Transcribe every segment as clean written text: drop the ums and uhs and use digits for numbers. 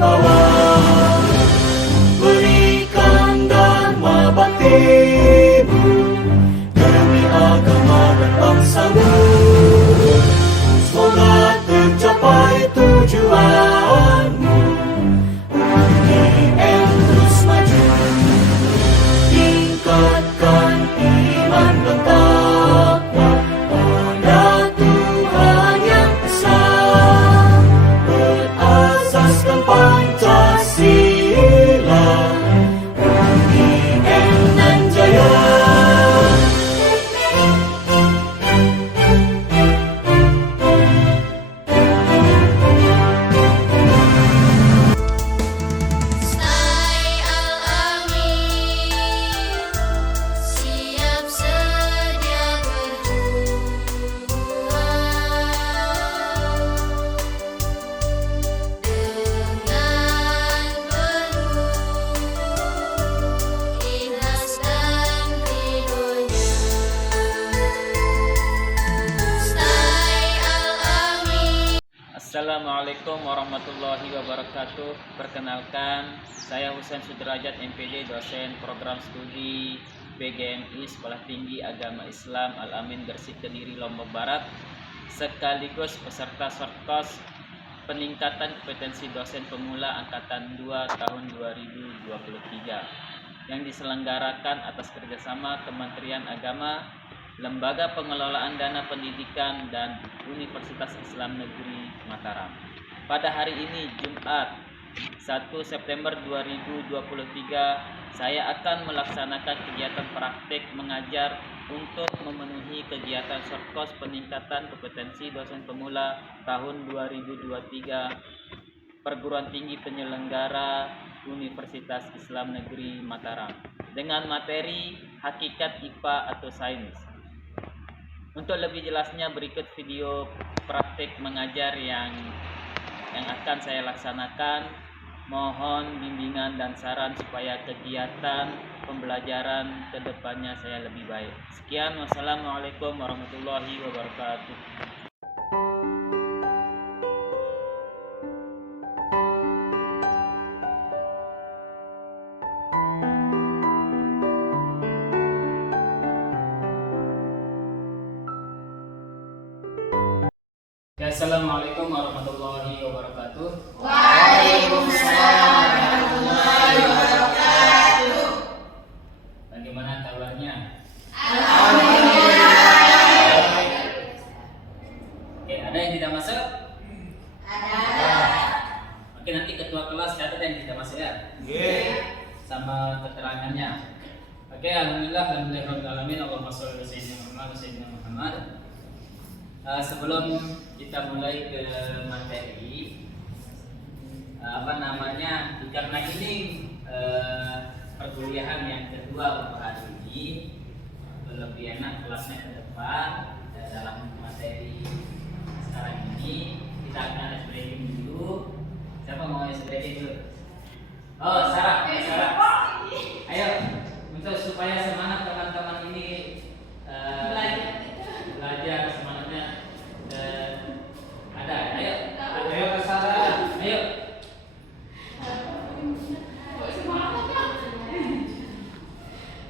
bawah. Berikan dharma baktimu demi agama dan bangsamu. Semoga tercapai tujuanmu, UGM terus maju. Tingkatkan iman dan takwa pada Tuhan yang Esa, berasaskan Pancasila, UGM nan jaya. Stai Al-Amin, siap sedia berjuang dengan penuh ikhlas dan ridhonya. Stai Al-Amin. Assalamualaikum warahmatullahi wabarakatuh. Perkenalkan, saya Husain Sudrajat MPD, dosen program studi PGMI Sekolah Tinggi Agama Islam Al-Amin Gresik Kediri Lombok Barat, sekaligus peserta short course peningkatan kompetensi dosen pemula angkatan 2 tahun 2023 yang diselenggarakan atas kerjasama Kementerian Agama, Lembaga Pengelolaan Dana Pendidikan, dan Universitas Islam Negeri Mataram. Pada hari ini, Jumat 1 September 2023, saya akan melaksanakan kegiatan praktik mengajar untuk memenuhi kegiatan short course peningkatan kompetensi dosen pemula tahun 2023 Perguruan Tinggi Penyelenggara Universitas Islam Negeri Mataram dengan materi Hakikat IPA atau Sains. Untuk lebih jelasnya, berikut video praktik mengajar yang akan saya laksanakan. Mohon bimbingan dan saran supaya kegiatan pembelajaran kedepannya saya lebih baik. Sekian, wassalamualaikum warahmatullahi wabarakatuh. Assalamualaikum warahmatullahi wabarakatuh. Waalaikumsalam warahmatullahi wabarakatuh. Bagaimana kabarnya? Alhamdulillah. Oke, ada yang tidak masuk? Ada. Oke, nanti ketua kelas catat yang tidak masuk ya. Sama keterangannya. Oke, alhamdulillah rabbil alamin. Allahumma shalli ala sayyidina Muhammad. Sebelum kita mulai ke materi, karena ini perkuliahan yang kedua untuk hari ini, lebih enak kelasnya ke depan. Dalam materi sekarang ini kita akan explaining dulu. Siapa mau explaining dulu? Oh, Sarah. Ayo, untuk supaya semangat teman-teman ini belajar semangatnya ada. Ayo ke Sarah. Ayo.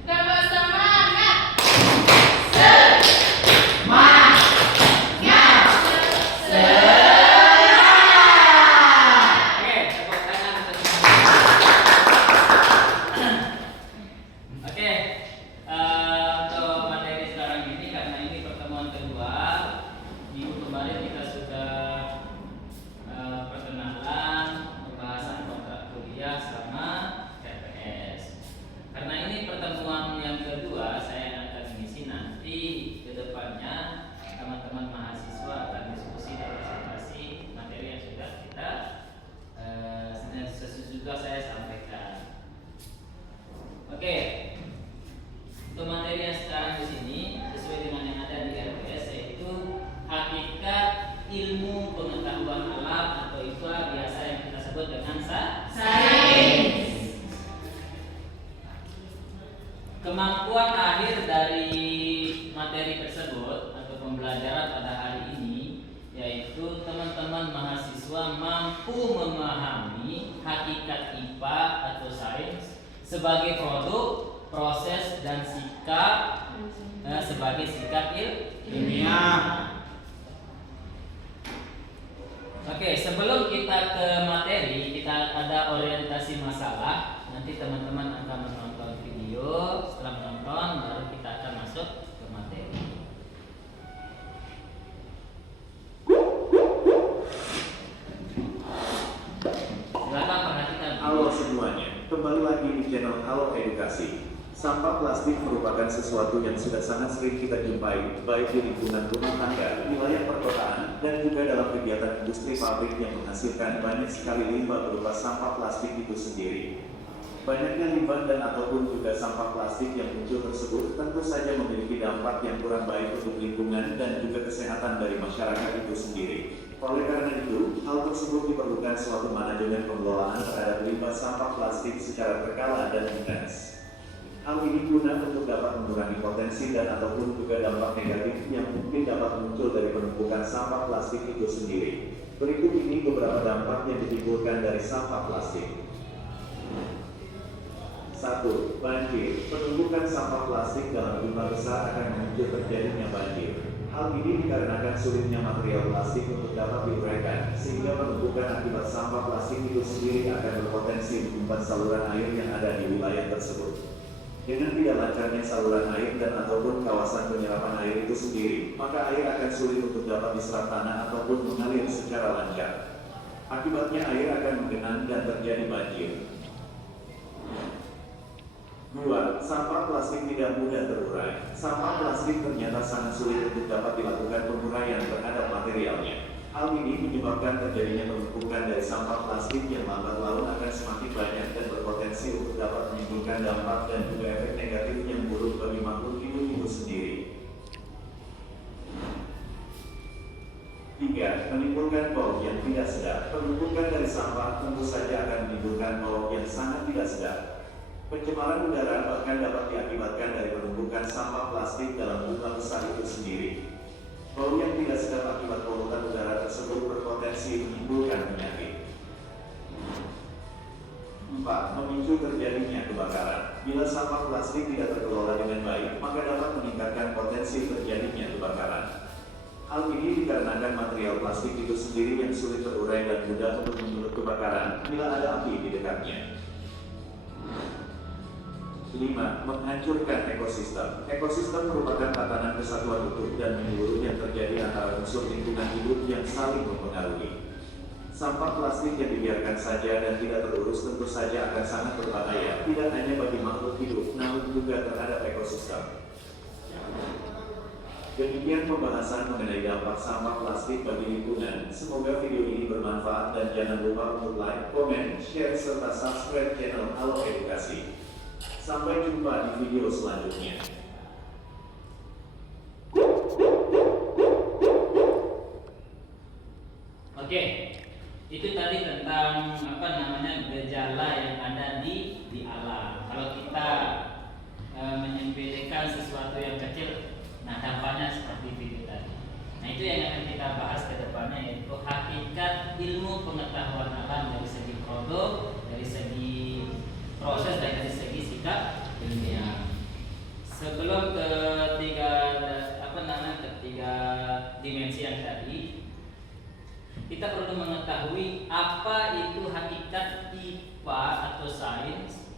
Dapat semangat. Oke, tepuk tangan untuk semuanya. Oke, untuk materi sekarang ini, karena ini pertemuan kedua, minggu kemarin kita sudah perkenalan pembahasan kontrak kuliah sama TPS. Karena ini pertemuan yang kedua, saya akan mengisi nanti ke depannya teman-teman mahasiswa akan diskusi dan presentasi materi yang sudah kita sesudah saya sampaikan. Oke, untuk materi yang sekarang di sini sesuai dengan yang ada di RPS, yaitu hakikat ilmu pengetahuan alam atau IPA, biasa yang kita sebut dengan sains. Kemampuan akhir dari materi tersebut atau pembelajaran pada hari ini yaitu teman-teman mahasiswa mampu memahami memahami hakikat IPA atau sains sebagai produk, proses, dan sikap sebagai sikap ilmiah. Oke, sebelum kita ke materi, kita ada orientasi masalah. Nanti teman-teman akan menonton video. Setelah menonton, baru kita akan masuk ke materi. Silakan perhatikan. Halo semuanya, kembali lagi di channel Halo Edukasi. Sampah plastik merupakan sesuatu yang sudah sangat sering kita jumpai, baik di lingkungan rumah tangga, wilayah perkotaan, dan juga dalam kegiatan industri pabrik yang menghasilkan banyak sekali limbah berupa sampah plastik itu sendiri. Banyaknya limbah dan ataupun juga sampah plastik yang muncul tersebut tentu saja memiliki dampak yang kurang baik untuk lingkungan dan juga kesehatan dari masyarakat itu sendiri. Oleh karena itu, hal tersebut diperlukan suatu manajemen pengelolaan terhadap limbah sampah plastik secara berkala dan intens. Hal ini guna untuk dapat mengurangi potensi dan ataupun juga dampak negatif yang mungkin dapat muncul dari penumpukan sampah plastik itu sendiri. Berikut ini beberapa dampak yang ditimbulkan dari sampah plastik. 1. Banjir. Penumpukan sampah plastik dalam jumlah besar akan memicu terjadinya banjir. Hal ini dikarenakan sulitnya material plastik untuk dapat diuraikan, sehingga penumpukan akibat sampah plastik itu sendiri akan berpotensi mengumpat saluran air yang ada di wilayah tersebut. Dengan tidak lancarnya saluran air dan ataupun kawasan penyerapan air itu sendiri, maka air akan sulit untuk dapat diserap tanah ataupun mengalir secara lancar. Akibatnya air akan menggenang dan terjadi banjir. 2. Sampah plastik tidak mudah terurai. Sampah plastik ternyata sangat sulit untuk dapat dilakukan penguraian terhadap materialnya. Hal ini menyebabkan terjadinya penumpukan dari sampah plastik yang lambat laun akan semakin banyak dan berpotensi untuk dapat menimbulkan dampak dan juga efek negatif yang buruk bagi makhluk hidup itu sendiri. 3. Menimbulkan bau yang tidak sedap. Penumpukan dari sampah tentu saja akan menimbulkan bau yang sangat tidak sedap. Pencemaran udara bahkan dapat diakibatkan dari penumpukan sampah plastik dalam jumlah besar itu sendiri. Bau yang tidak sedap akibat polutan udara tersebut berpotensi menimbulkan penyakit. 4. Memicu terjadinya kebakaran. Bila sampah plastik tidak terkelola dengan baik, maka dapat meningkatkan potensi terjadinya kebakaran. Hal ini dikarenakan material plastik itu sendiri yang sulit terurai dan mudah untuk menyulut kebakaran bila ada api di dekatnya. 5. Menghancurkan ekosistem. Ekosistem merupakan tatanan kesatuan utuh dan menyeluruh yang terjadi antara unsur lingkungan hidup yang saling mempengaruhi. Sampah plastik yang dibiarkan saja dan tidak terurus tentu saja akan sangat berbahaya, tidak hanya bagi makhluk hidup, namun juga terhadap ekosistem. Demikian pembahasan mengenai dampak sampah plastik bagi lingkungan. Semoga video ini bermanfaat dan jangan lupa untuk like, komen, share, serta subscribe channel Halo Edukasi. Sampai jumpa di video selanjutnya. Oke, itu tadi tentang gejala yang ada di alam. Kalau kita menyempitkan sesuatu yang kecil, nah dampaknya seperti video tadi. Nah itu yang akan kita bahas ke depannya, yaitu hakikat ilmu pengetahuan alam dari segi produk, dari segi proses, dan dari segi sikap ilmiah. Sebelum ketiga dimensi yang tadi, kita perlu mengetahui apa itu hakikat IPA atau sains.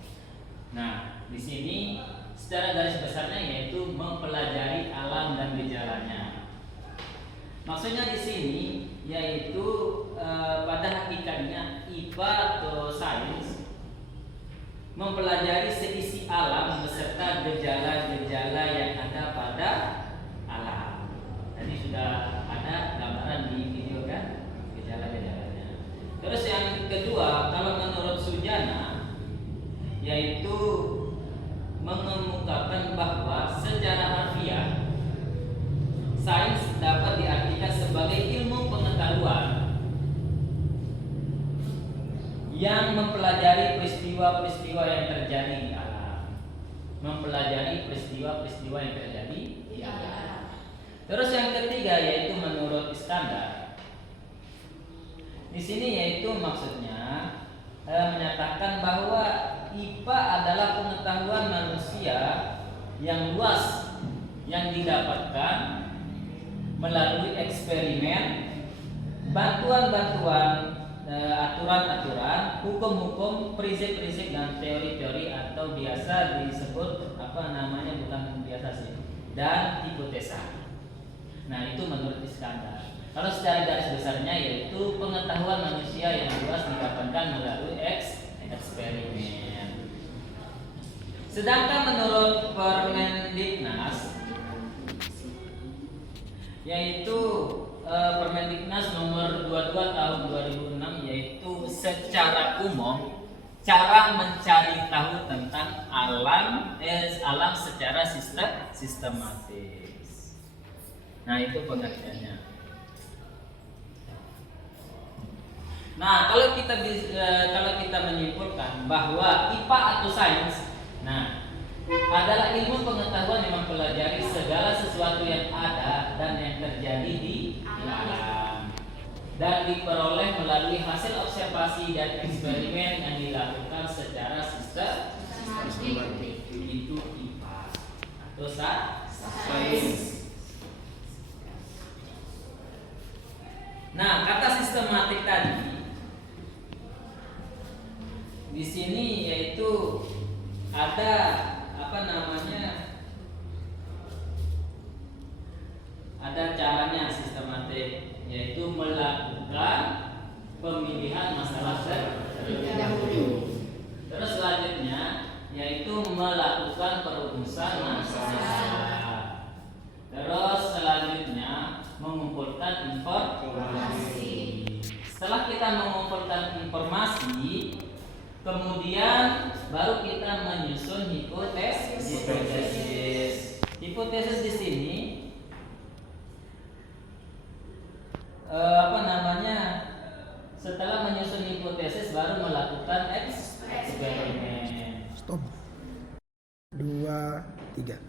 Nah, di sini secara garis besarnya yaitu mempelajari alam dan gejalanya. Maksudnya di sini yaitu pada hakikatnya IPA atau sains mempelajari seisi alam beserta gejala-gejala yang ada pada alam. Tadi sudah ada gambaran di video kan, gejala-gejalanya. Terus yang kedua, kalau menurut Sujana, yaitu mengemukakan bahwa secara harfiah sains dapat diartikan sebagai ilmu pengetahuan yang mempelajari peristiwa-peristiwa yang terjadi di alam. Mempelajari peristiwa-peristiwa yang terjadi di alam. Terus yang ketiga yaitu menurut Iskandar. Di sini yaitu maksudnya menyatakan bahwa IPA adalah pengetahuan manusia yang luas yang didapatkan melalui eksperimen, bantuan-bantuan, aturan-aturan, hukum-hukum, prinsip-prinsip dan teori-teori atau biasa disebut bukan biasa sih, dan hipotesa. Nah, itu menurut Iskandar. Kalau secara garis besarnya yaitu pengetahuan manusia yang luas didapatkan melalui eksperimen. Sedangkan menurut Permendiknas yaitu Permendiknas nomor 22 tahun 2006 yaitu secara umum cara mencari tahu tentang alam secara sistematis. Nah, itu pengertiannya. Nah, kalau kita menyimpulkan bahwa IPA atau sains, adalah ilmu pengetahuan yang mempelajari segala sesuatu yang ada dan yang terjadi di alam dan diperoleh melalui hasil observasi dan eksperimen yang dilakukan secara sistematik. Itu IPA atau sains. Nah, kata sistematik tadi di sini yaitu ada ada caranya sistematik, yaitu melakukan pemilihan masalah terlebih dahulu. Terus selanjutnya yaitu melakukan perumusan masalah. Terus selanjutnya mengumpulkan informasi. Setelah kita mengumpulkan informasi, kemudian baru kita menyusun hipotesis. Hipotesis di sini setelah menyusun hipotesis baru melakukan eksperimen. Stop. 2, 3.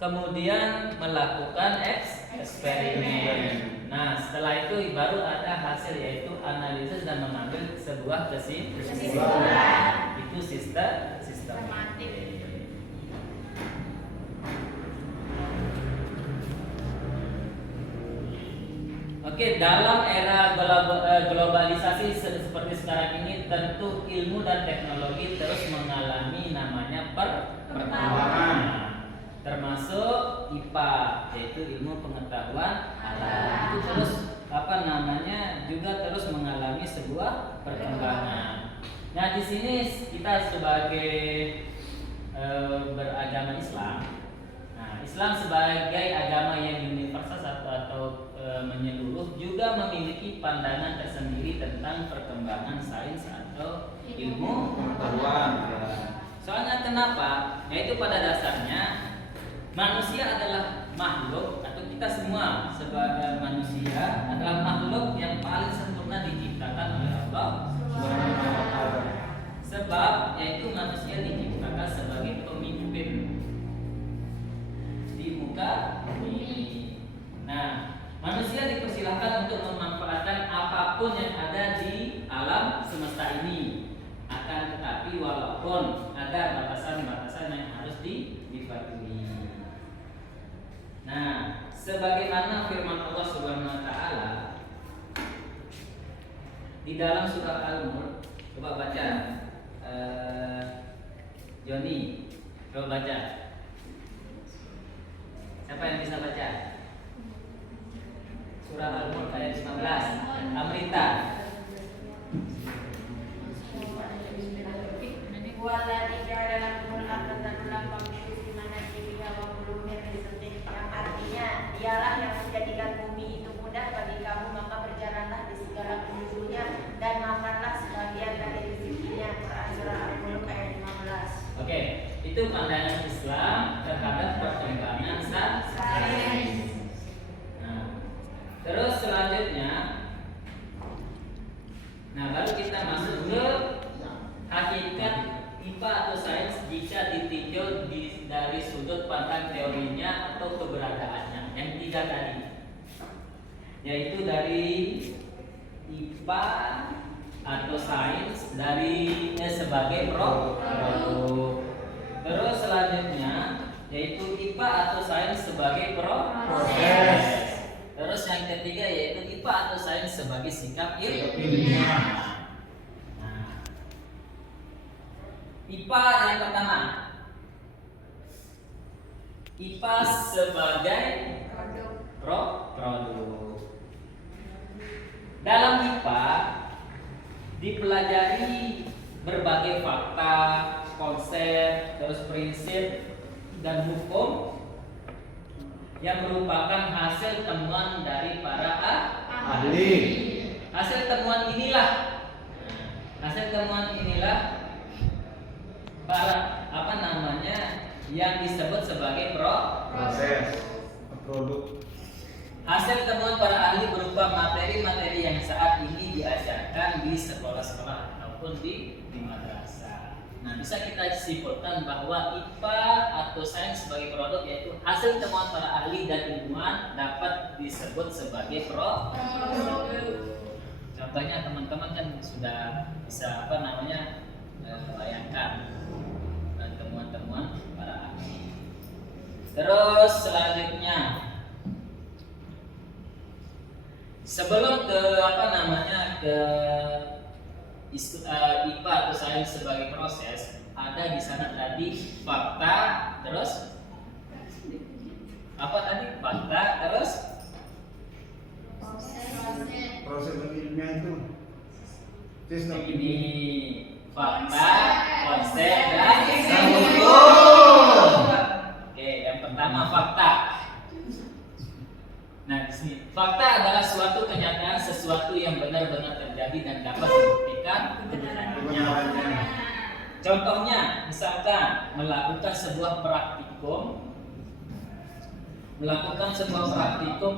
Kemudian melakukan eksperimen. Nah, setelah itu baru ada hasil yaitu analisis dan mengambil sebuah kesimpulan. Itu sistematik. Oke, dalam era globalisasi seperti sekarang ini, tentu ilmu dan teknologi terus mengalami namanya perkembangan, termasuk IPA, yaitu ilmu pengetahuan alam. Itu terus juga terus mengalami sebuah perkembangan. Nah, di sini kita sebagai beragama Islam. Nah, Islam sebagai agama yang universal atau menyeluruh juga memiliki pandangan tersendiri tentang perkembangan sains atau ilmu pengetahuan. Soalnya kenapa? Yaitu pada dasarnya manusia adalah makhluk atau kita semua sebagai manusia adalah makhluk yang paling sempurna diciptakan oleh Allah. Sebab yaitu manusia diciptakan sebagai pemimpin di muka bumi. Nah, manusia dipersilahkan untuk memanfaatkan apapun yang ada di alam semesta ini. Akan tetapi walaupun ada batasan-batasan yang harus dipatuhi. Nah, sebagaimana firman Allah Subhanahu wa taala di dalam surah Al-Mulk, coba baca. Joni, coba baca. Siapa yang bisa baca? Surah Al-Mulk ayat 15. Amrita. Yang artinya dialah yang menjadikan bumi itu mudah bagi kamu, maka berjalanlah di segala penjulunya dan makanlah sebagian dari rezekinya. Surah Al-Mulk ayat 15. Oke, itu pandangan Islam terhadap perkembangan sains. Terus selanjutnya, baru kita masuk ke hakikat IPA atau sains jika ditinjau dari sudut pandang teorinya atau keberadaannya. Yang 3 tadi, yaitu dari IPA atau sains dari sebagai produk. Terus selanjutnya yaitu IPA atau sains sebagai proses. Terus yang ketiga yaitu IPA atau sains sebagai sikap ilmiah. Nah, IPA yang pertama, IPA sebagai produk. Dalam IPA dipelajari berbagai fakta, konsep, terus prinsip dan hukum yang merupakan hasil temuan dari para ahli. Hasil temuan inilah para yang disebut sebagai proses produk. Hasil temuan para ahli berupa materi-materi yang saat ini diajarkan di sekolah-sekolah ataupun di madrasah. Nah, bisa kita simpulkan bahwa IPA atau sains sebagai produk yaitu hasil temuan para ahli dan ilmuwan dapat disebut sebagai produk. Contohnya teman-teman kan sudah bisa bayangkan temuan-temuan para ahli. Terus selanjutnya, sebelum ke IPA atau sains sebagai proses, ada di sana tadi fakta, terus fakta, terus Proses ilmiah itu ini fakta, konsep, dan hukum. Oke, yang pertama fakta. Nah, di sini fakta adalah suatu kenyataan, sesuatu yang benar-benar terjadi dan dapat dibuktikan kebenarannya. Contohnya, misalkan melakukan sebuah praktikum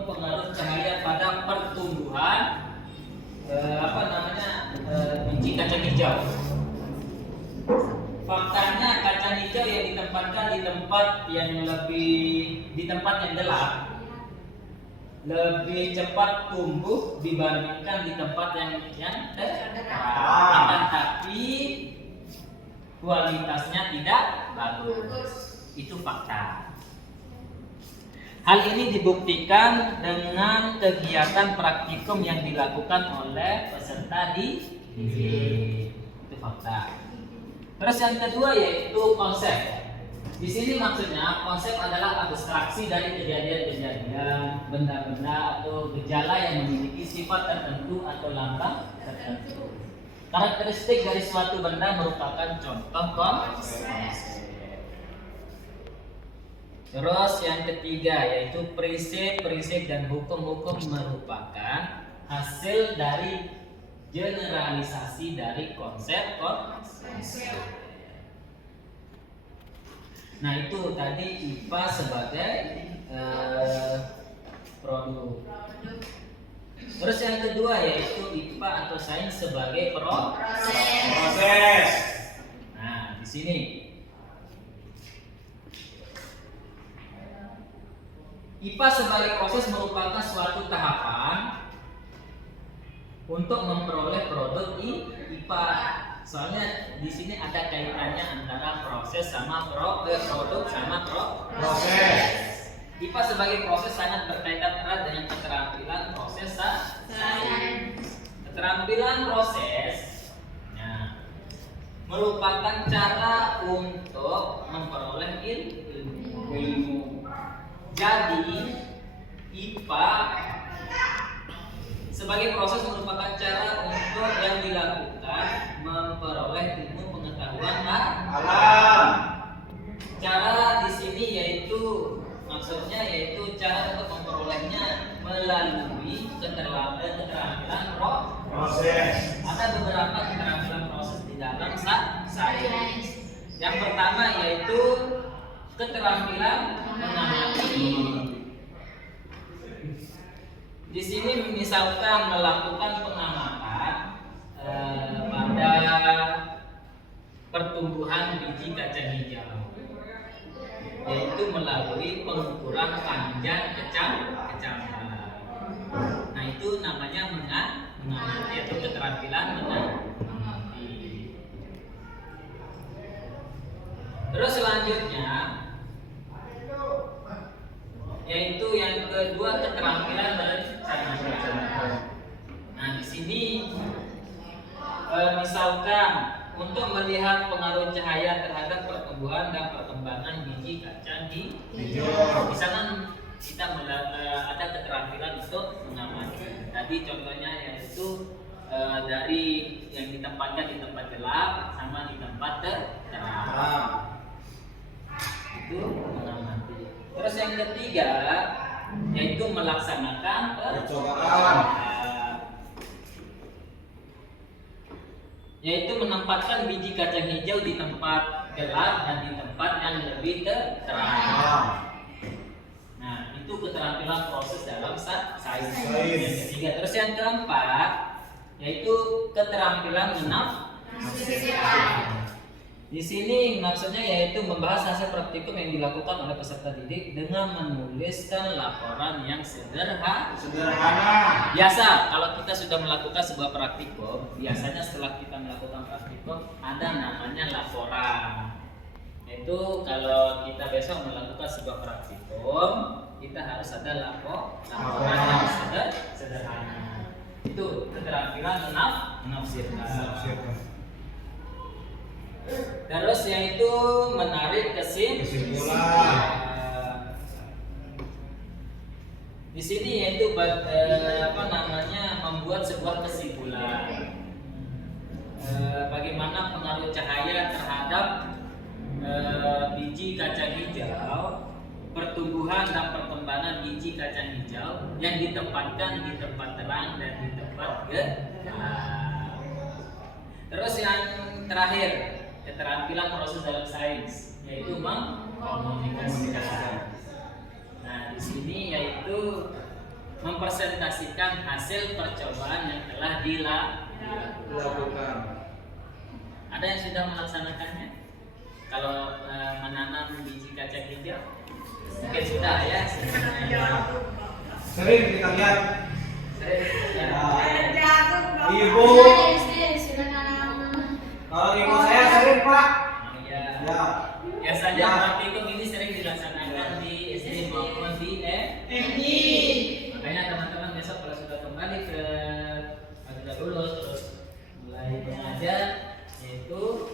pengaruh cahaya pada pertumbuhan biji kacang hijau. Faktanya kacang hijau yang ditempatkan di tempat yang gelap lebih cepat tumbuh dibandingkan di tempat yang terang, tapi kualitasnya tidak bagus. Itu fakta. Hal ini dibuktikan dengan kegiatan praktikum yang dilakukan oleh peserta didik. Itu fakta. Terus yang kedua yaitu konsep. Di sini maksudnya konsep adalah abstraksi dari kejadian-kejadian, benda-benda atau gejala yang memiliki sifat tertentu atau lambang tertentu. Karakteristik dari suatu benda merupakan contoh konsep. Terus yang ketiga yaitu prinsip dan hukum-hukum merupakan hasil dari generalisasi dari konsep. Nah, itu tadi IPA sebagai produk. Terus yang kedua yaitu IPA atau sains sebagai proses. Nah, di sini IPA sebagai proses merupakan suatu tahapan untuk memperoleh produk IPA. Soalnya di sini ada kaitannya antara proses sama produk sama proses. IPA sebagai proses sangat berkaitan erat dengan keterampilan proses sains. Keterampilan proses merupakan cara untuk memperoleh ilmu. Jadi IPA sebagai proses merupakan cara untuk yang dilakukan memperoleh ilmu pengetahuan alam. Cara di sini maksudnya yaitu cara untuk memperolehnya melalui keterampilan proses. Ada beberapa keterampilan proses di dalam sains. Yang pertama yaitu keterampilan mengamati. Di sini misalkan melakukan pengamatan pada pertumbuhan biji kacang hijau, yaitu melalui pengukuran panjang kecambar. Nah, itu namanya mengamati atau keterampilan mengamati. selanjutnya yaitu yang kedua keterampilan berencana. Nah, di sini misalkan untuk melihat pengaruh cahaya terhadap pertumbuhan dan perkembangan biji kacang hijau. Di sana kita ada keterampilan untuk mengamati. Tadi contohnya yaitu dari yang ditempatkan di tempat gelap sama di tempat terang. Itu mengamati. Terus yang ketiga yaitu melaksanakan percobaan. Yaitu menempatkan biji kacang hijau di tempat gelap dan di tempat yang lebih terang. Nah, itu keterampilan proses dalam sains. Yang ketiga, terus yang keempat yaitu keterampilan menafsirkan. Di sini maksudnya yaitu membahas hasil praktikum yang dilakukan oleh peserta didik dengan menuliskan laporan yang sederhana. Biasa kalau kita sudah melakukan sebuah praktikum, biasanya setelah kita melakukan praktikum ada namanya laporan. Itu kalau kita besok melakukan sebuah praktikum, kita harus ada laporan yang sederhana. Itu keterampilan menafsirkan. Terus yaitu menarik kesimpulan. Di sini yaitu membuat sebuah kesimpulan. Bagaimana pengaruh cahaya terhadap biji kacang hijau, pertumbuhan dan perkembangan biji kacang hijau yang ditempatkan di tempat terang dan di tempat gelap. Terus yang terakhir, keterampilan proses dalam sains yaitu mengkomunikasikan. Nah, di sini yaitu mempresentasikan hasil percobaan yang telah dilakukan. Ada yang sudah melaksanakannya? Kalau menanam biji kacang hijau, mungkin sudah ya. Sering kita lihat. Ibu. Kalau ibu saya sering, Pak. Ya. Ya. Biasanya praktikum ini sering dilaksanakan di SD maupun di MI. Makanya teman-teman besok kalau sudah kembali ke sudah lulus terus mulai mengajar, yaitu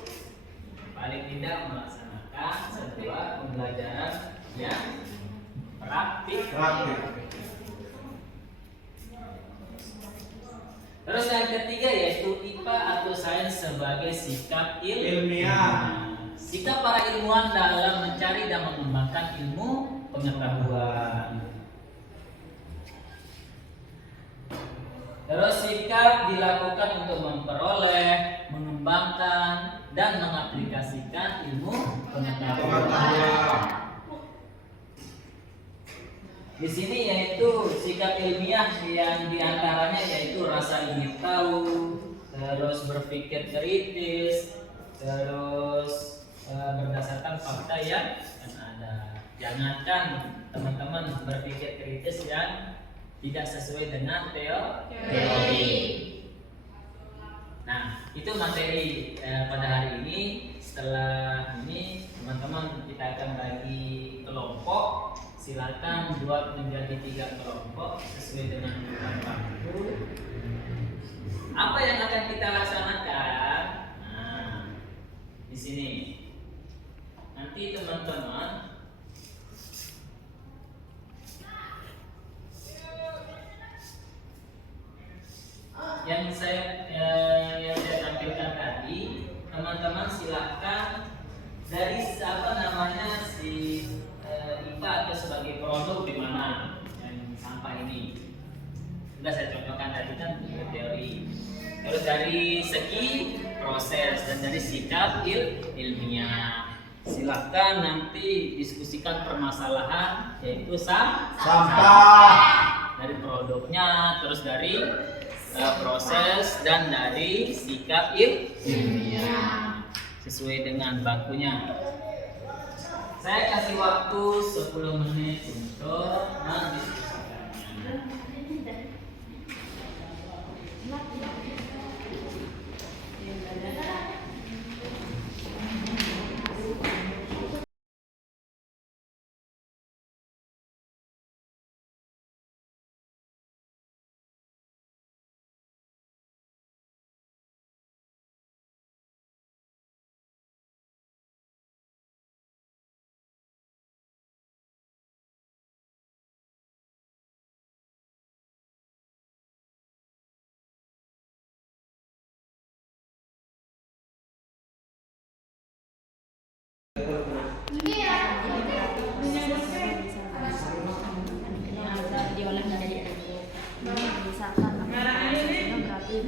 paling tidak melaksanakan sebuah pembelajaran yang praktik. Terus yang ketiga yaitu IPA atau sains sebagai sikap ilmiah. Sikap para ilmuwan dalam mencari dan mengembangkan ilmu pengetahuan. Terus sikap dilakukan untuk memperoleh, mengembangkan dan mengaplikasikan ilmu pengetahuan. Di sini yaitu sikap ilmiah yang diantaranya yaitu rasa ingin tahu, terus berpikir kritis, terus berdasarkan fakta yang ada. Jangankan teman-teman berpikir kritis yang tidak sesuai dengan teori. Nah, itu materi pada hari ini. Setelah ini teman-teman kita akan bagi kelompok. Silakan buat menjadi 3 kelompok sesuai dengan jumlah waktu. Apa yang akan kita laksanakan? Nah, di sini nanti teman-teman yang saya tampilkan tadi, teman-teman silakan dari si IPA atau sebagai produk di mana yang sampah ini sudah saya contohkan tadi kan teori. Terus dari segi proses dan dari sikap ilmiah, silakan nanti diskusikan permasalahan yaitu sampah dari produknya, terus dari proses dan dari sikap ilmiah sesuai dengan bakunya. Saya kasih waktu 10 menit untuk mendiskusikannya.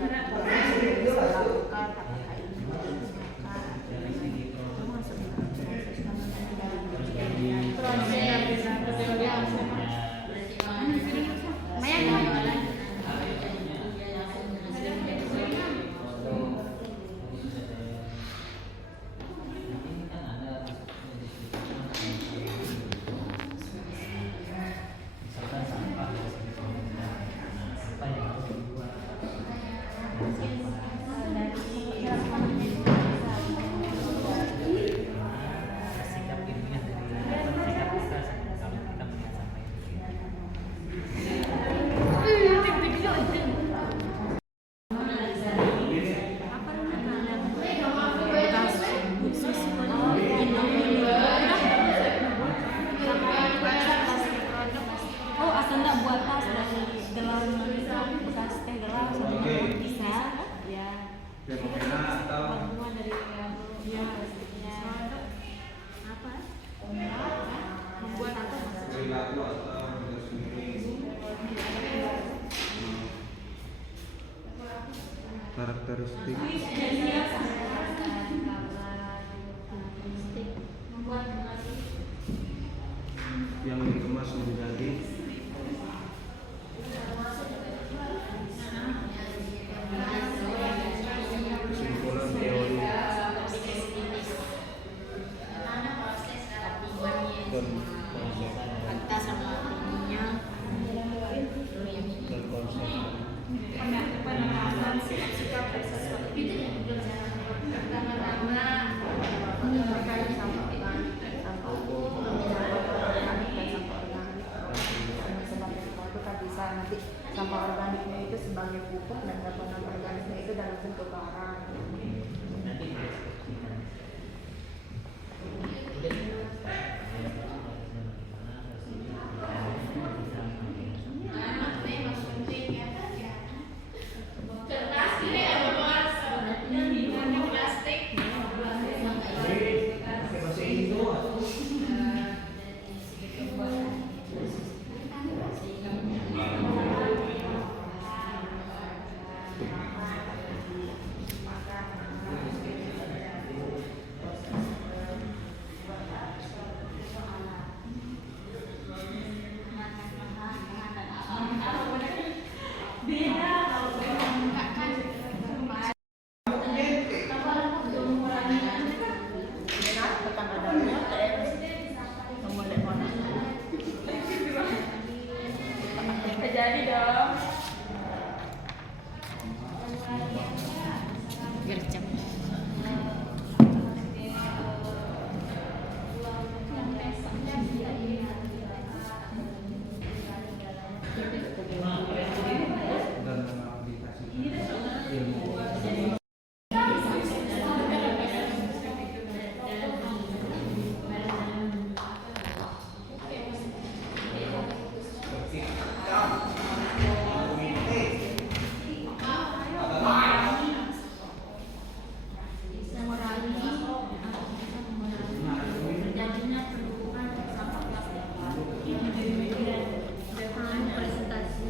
bisa lakukan apakah ini digunakan itu masuk dalam proses sikap ilmiah dari sikap kita kalau kita melihat sampah itu. Oh, atau enggak buat tas dari gelang itu bekas teh gelang Oke. bisa ya. Fenomena atau Bantuan dari ya pastinya. Apa? Membuat apa? perilaku atau kita sendiri. Karakteristik yang dikemas menjadi kesimpulan teori dan konsep Atas sama ininya. dan konsep. Penekanan sikap-sikap sesuatu itu pertama-tama terkait sampah organik, sampah umum, sampah organik dan sampah organik. Sebagai itu kan bisa nanti sampah organiknya itu sebagai pupuk dan sampah non-organiknya itu dalam bentuk barang. Pakai bahasa Indo atau Jadi dong. Gercep. dan mengaplikasikan ilmu. Terjadinya penumpukan sampah plastik presentasi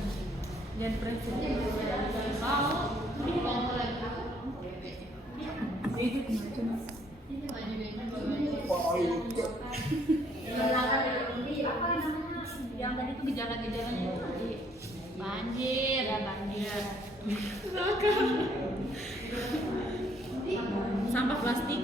dan presentasi yang tadi itu gejala-gejalanya banjir ya banjir sampah plastik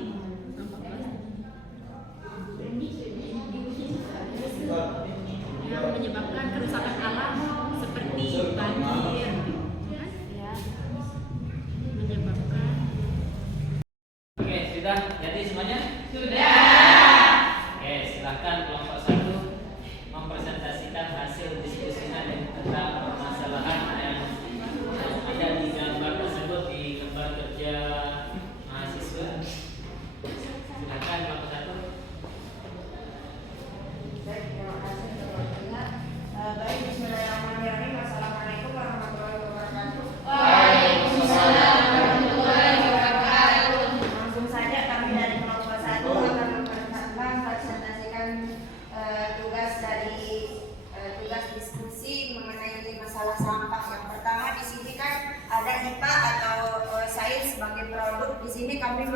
yang menyebabkan kerusakan alam seperti banjir ya menyebabkan. Oke, sudah jadi semuanya? Sudah. Oke, silakan kelompok 1 mempresentasikan hasil diskusinya tentang permasalahan yang ada di gambar tersebut di lembar kerja mahasiswa. sebagai produk. Di sini kami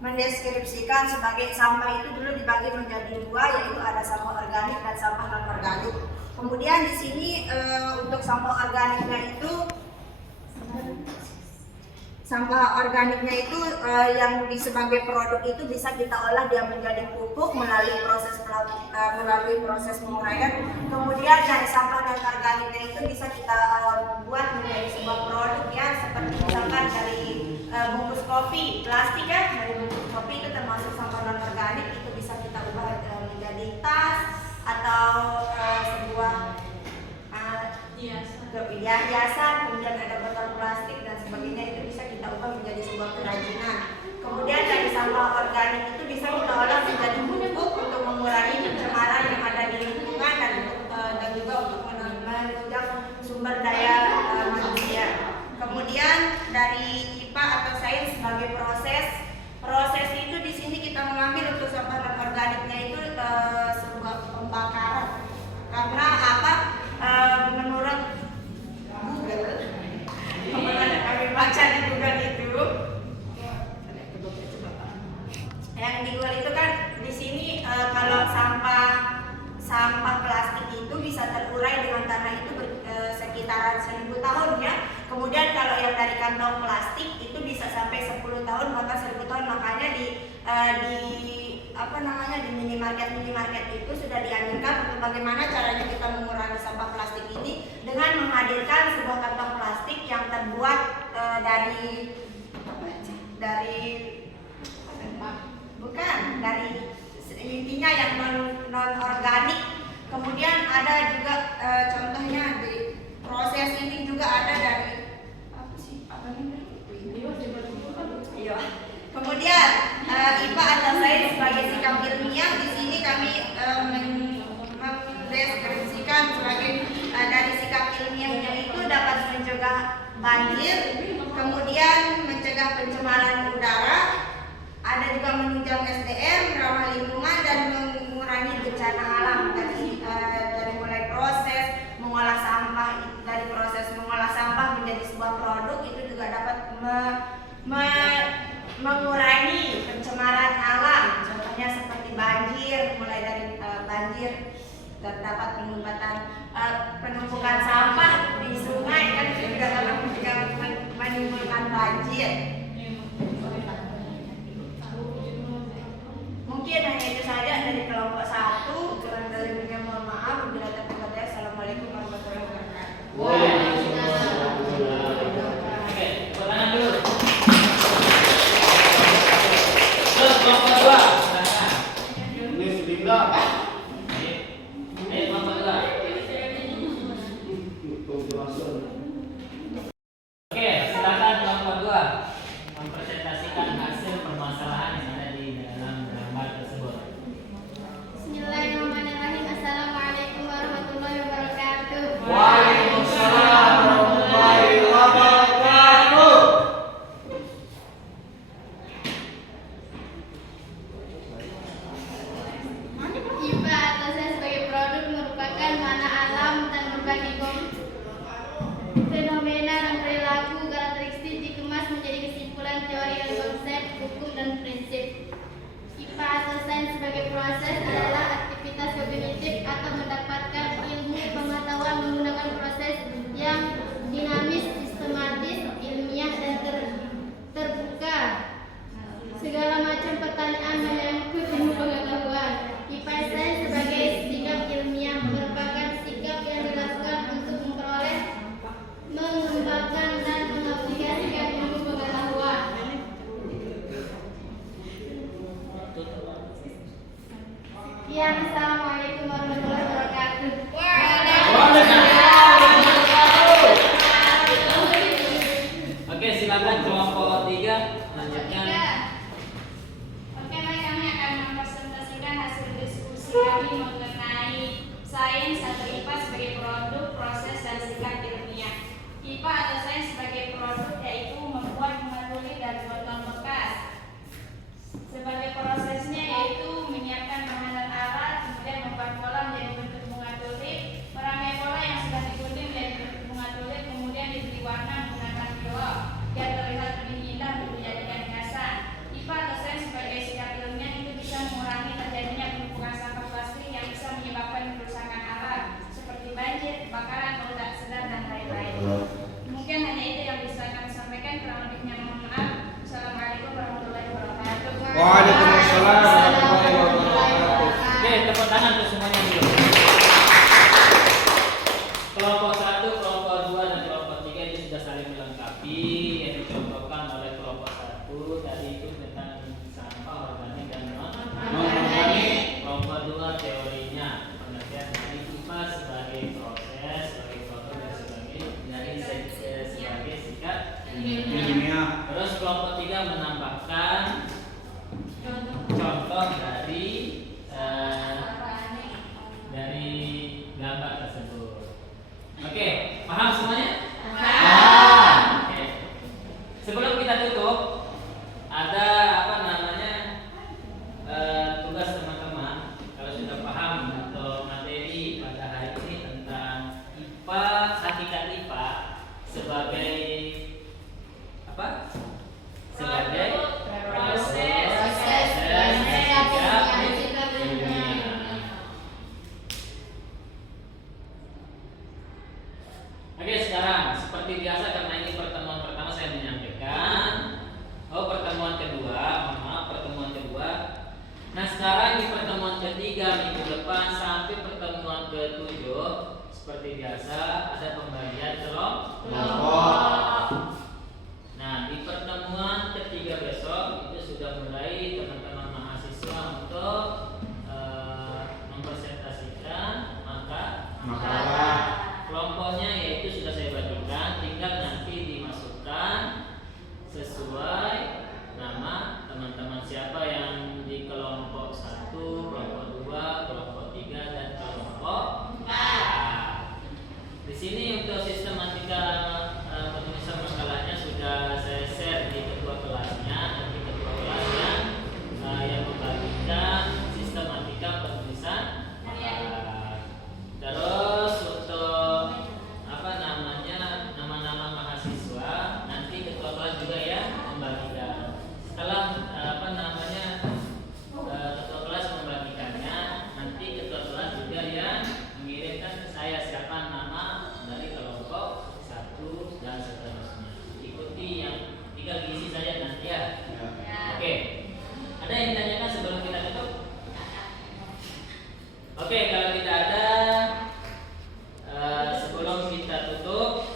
mendeskripsikan sebagai sampah itu dulu dibagi menjadi dua, yaitu ada sampah organik dan sampah non organik. Kemudian di sini untuk sampah organiknya itu yang sebagai produk itu bisa kita olah dia menjadi pupuk melalui proses penguraian. Kemudian dari sampah non organiknya itu bisa kita buat menjadi sebuah produk ya, seperti misalkan dari bungkus kopi plastik kan, dari bungkus kopi itu termasuk sampah non organik, itu bisa kita ubah menjadi tas atau sebuah hiasan, kemudian ada botol plastik dan sebagainya, itu bisa kita ubah menjadi sebuah kerajinan. Kemudian dari sampah organik itu bisa kita olah menjadi pupuk untuk mengurangi pencemaran yang ada di lingkungan dan juga untuk menunjang sumber daya manusia. Kemudian dari IPA atau sains sebagai proses itu di sini kita mengambil untuk sampah non organiknya itu sebuah pembakaran. Karena apa? Menurut Google, kami baca di Google itu, yang di Google itu kan di sini kalau sampah plastik itu bisa terurai dengan tanah itu sekitaran 1000 tahun ya. Kemudian kalau yang dari kantong plastik itu bisa sampai 10 tahun, maka 1000 tahun. Makanya di minimarket itu sudah dianjurkan untuk bagaimana caranya kita mengurangi sampah plastik ini dengan menghadirkan sebuah kantong plastik yang terbuat dari intinya yang non organik. Kemudian ada juga contohnya di proses ini juga ada dari iya. Kemudian IPA atau sains sebagai sikap ilmiah, di sini kami mendeskripsikan sebagai dari sikap ilmiahnya itu dapat mencegah banjir, kemudian mencegah pencemaran udara, ada juga menunjang SDM, ramah lingkungan dan mengurangi bencana alam. Dari mulai proses mengolah sampah, dari proses mengolah sampah menjadi sebuah produk itu juga dapat mengurangi pencemaran alam, contohnya seperti banjir, mulai dari banjir terdapat penumpukan sampah di sungai kan itu juga dapat menimbulkan banjir. Mungkin hanya itu saja dari kelompok 1. Kurang lebihnya mohon maaf. Bila terkata, assalamualaikum warahmatullahi wabarakatuh. Oke, pertanyaan dulu. Kelompok 2. Ini Linda. Kelompok 2. Oke, silakan kelompok 2 mempresentasikan hasil permasalahan yang ada di dalam gambar tersebut. Bismillahirrahmanirrahim. Assalamualaikum warahmatullahi wabarakatuh. Waalaikumsalam warahmatullahi wabarakatuh. IPA atau saya sebagai produk merupakan mana alam dan berbagai fenomena dan perilaku karakteristik dikemas menjadi kesimpulan teori dan konsep, hukum dan prinsip. IPA atau sains sebagai proses adalah aktivitas kognitif atau mendapatkan ilmu pengetahuan menggunakan proses yang dinamis, sistematis, ilmiah dan terbuka. Segala macam pertanyaan menyangkut ilmu pengetahuan. IPA sains sebagai sikap ilmiah merupakan sikap yang dilakukan untuk memperoleh, mengembangkan dan mengaplikasikan ilmu pengetahuan. Assalamualaikum warahmatullahi wabarakatuh. Kimia. Terus kelompok 3 menambahkan contoh dari gambar tersebut. Oke, paham semuanya? Oke. Sebelum kita tutup, ada tugas teman-teman. Kalau sudah paham untuk materi pada hari ini tentang IPA, hakikat IPA sebagai apa? Sebagai proses dan sikap ilmiah. Oke, sekarang seperti biasa karena ini pertemuan pertama saya menyampaikan. Pertemuan kedua. Nah, sekarang di pertemuan ketiga minggu depan sampai pertemuan ke-7 seperti biasa ada pembagian kelompok. Nah, di pertemuan ketiga besok itu sudah mulai teman-teman mahasiswa untuk mempresentasikan makalah. Kelompoknya yaitu sudah saya bagikan, tinggal nanti dimasukkan sesuai nama teman-teman siapa yang di kelompok 1, kelompok 2, kelompok 3 dan kelompok 4. Di sini untuk sistematika penulisan makalahnya sudah saya share di ketua kelasnya, nanti ketua kelasnya yang membagikan sistematika penulisan makalah. Terus untuk nama-nama mahasiswa nanti ketua kelas juga ya membagikan. Setelah ketua kelas membagikannya, nanti ketua kelas juga yang mengirimkan ke saya siapa nama dari kelompok 1 dan seterusnya. Ikuti yang tinggal diisi saja nanti ya. Oke. Ada yang ditanyakan sebelum kita tutup? Oke, kalau tidak ada, sebelum kita tutup,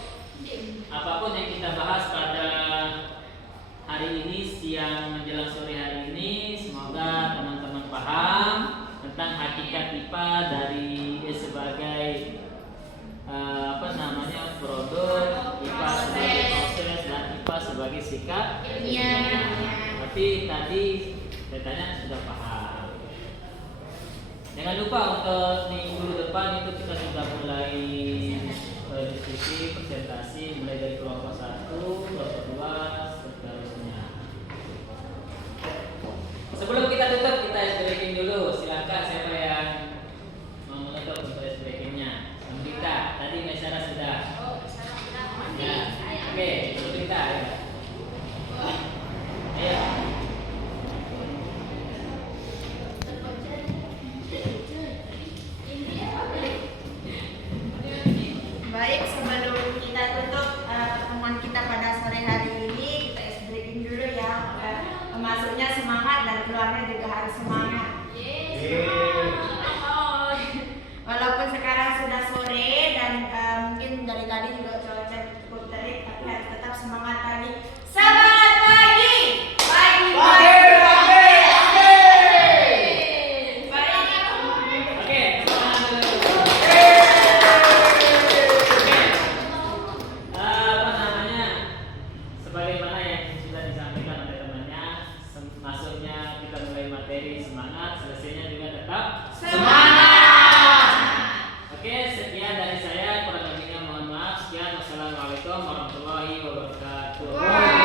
apapun yang kita bahas pada hari ini, siang menjelang sore hari ini, semoga teman-teman paham tentang hakikat IPA dari sebagai produk, IPA sebagai proses, dan IPA sebagai sikap. Berarti tadi saya tanya sudah paham. Jangan lupa untuk minggu depan itu kita sudah mulai diskusi, presentasi mulai dari kelompok 1, kelompok 2, seterusnya. Sebelum kita tutup, kita ice breaking dulu. Silakan siapa yang mau menutup untuk ice breakingnya? Kita tadi Mesyara sudah. Ya. Oke, kita ya. Ayo. Baik, sebelum kita tutup pertemuan kita pada sore hari ini, kita ice breaking dulu ya. Masuknya semangat dan keluarnya juga harus semangat. Walaupun sekarang sudah sore dan mungkin dari tadi juga cuaca cukup terik, tapi harus tetap semangat tadi. Semangat pagi, pagi. Sebagaimana yang sudah disampaikan oleh temannya, masuknya kita mulai materi semangat, selesainya juga tetap semangat. Oke, sekian dari saya, kurang lebihnya mohon maaf. Sekian, wassalamualaikum warahmatullahi wabarakatuh.